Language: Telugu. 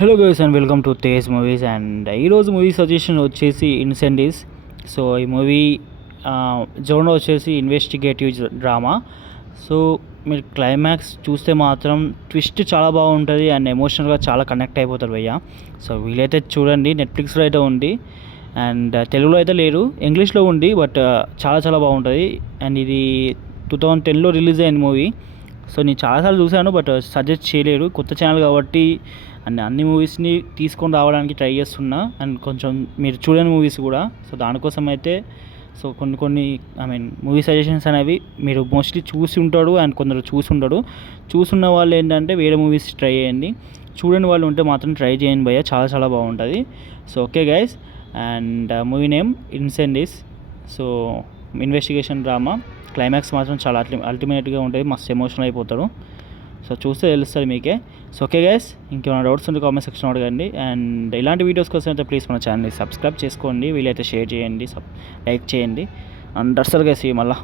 Hello guys and welcome to Tej movies. And ఈరోజు మూవీ సజెషన్ వచ్చేసి ఇన్సెండిస్. సో ఈ మూవీ జోనర్ వచ్చేసి ఇన్వెస్టిగేటివ్ డ్రామా. సో మీరు క్లైమాక్స్ చూస్తే మాత్రం ట్విస్ట్ చాలా బాగుంటుంది అండ్ ఎమోషనల్గా చాలా కనెక్ట్ అయిపోతారు భయ్య. సో వీలైతే చూడండి, నెట్ఫ్లిక్స్లో అయితే ఉంది అండ్ తెలుగులో అయితే లేదు, ఇంగ్లీష్లో ఉంది. బట్ చాలా చాలా బాగుంటుంది. అండ్ ఇది 2010లో రిలీజ్ అయిన మూవీ. సో నేను చాలాసార్లు చూశాను బట్ సజెస్ట్ చేయలేరు, కొత్త ఛానల్ కాబట్టి అండ్ అన్ని మూవీస్ని తీసుకొని రావడానికి ట్రై చేస్తున్నా. అండ్ కొంచెం మీరు చూడని మూవీస్ కూడా, సో దానికోసం అయితే సో కొన్ని మూవీ సజెషన్స్ అనేవి మీరు మోస్ట్లీ చూసి ఉంటాడు అండ్ కొందరు చూసున్న వాళ్ళు ఏంటంటే వేరే మూవీస్ ట్రై చేయండి, చూడని వాళ్ళు ఉంటే మాత్రం ట్రై చేయండి భయ్య, చాలా చాలా బాగుంటుంది. So okay guys, and movie name Incendies. So investigation drama, climax మాత్రం చాలా అల్టిమేట్గా ఉంటుంది, మస్తు ఎమోషనల్ అయిపోతారు. సో చూస్తే తెలుస్తుంది మీకే. సో ఓకే గైస్, ఇంకేమైనా డౌట్స్ ఉంటే కామెంట్ సెక్షన్ అడగండి. అండ్ ఇలాంటి వీడియోస్ కోసం అయితే ప్లీజ్ మన ఛానల్ని సబ్స్క్రైబ్ చేసుకోండి, వీలైతే షేర్ చేయండి, లైక్ చేయండి. అండ్ దట్స్ ఆల్ గైస్, మళ్ళీ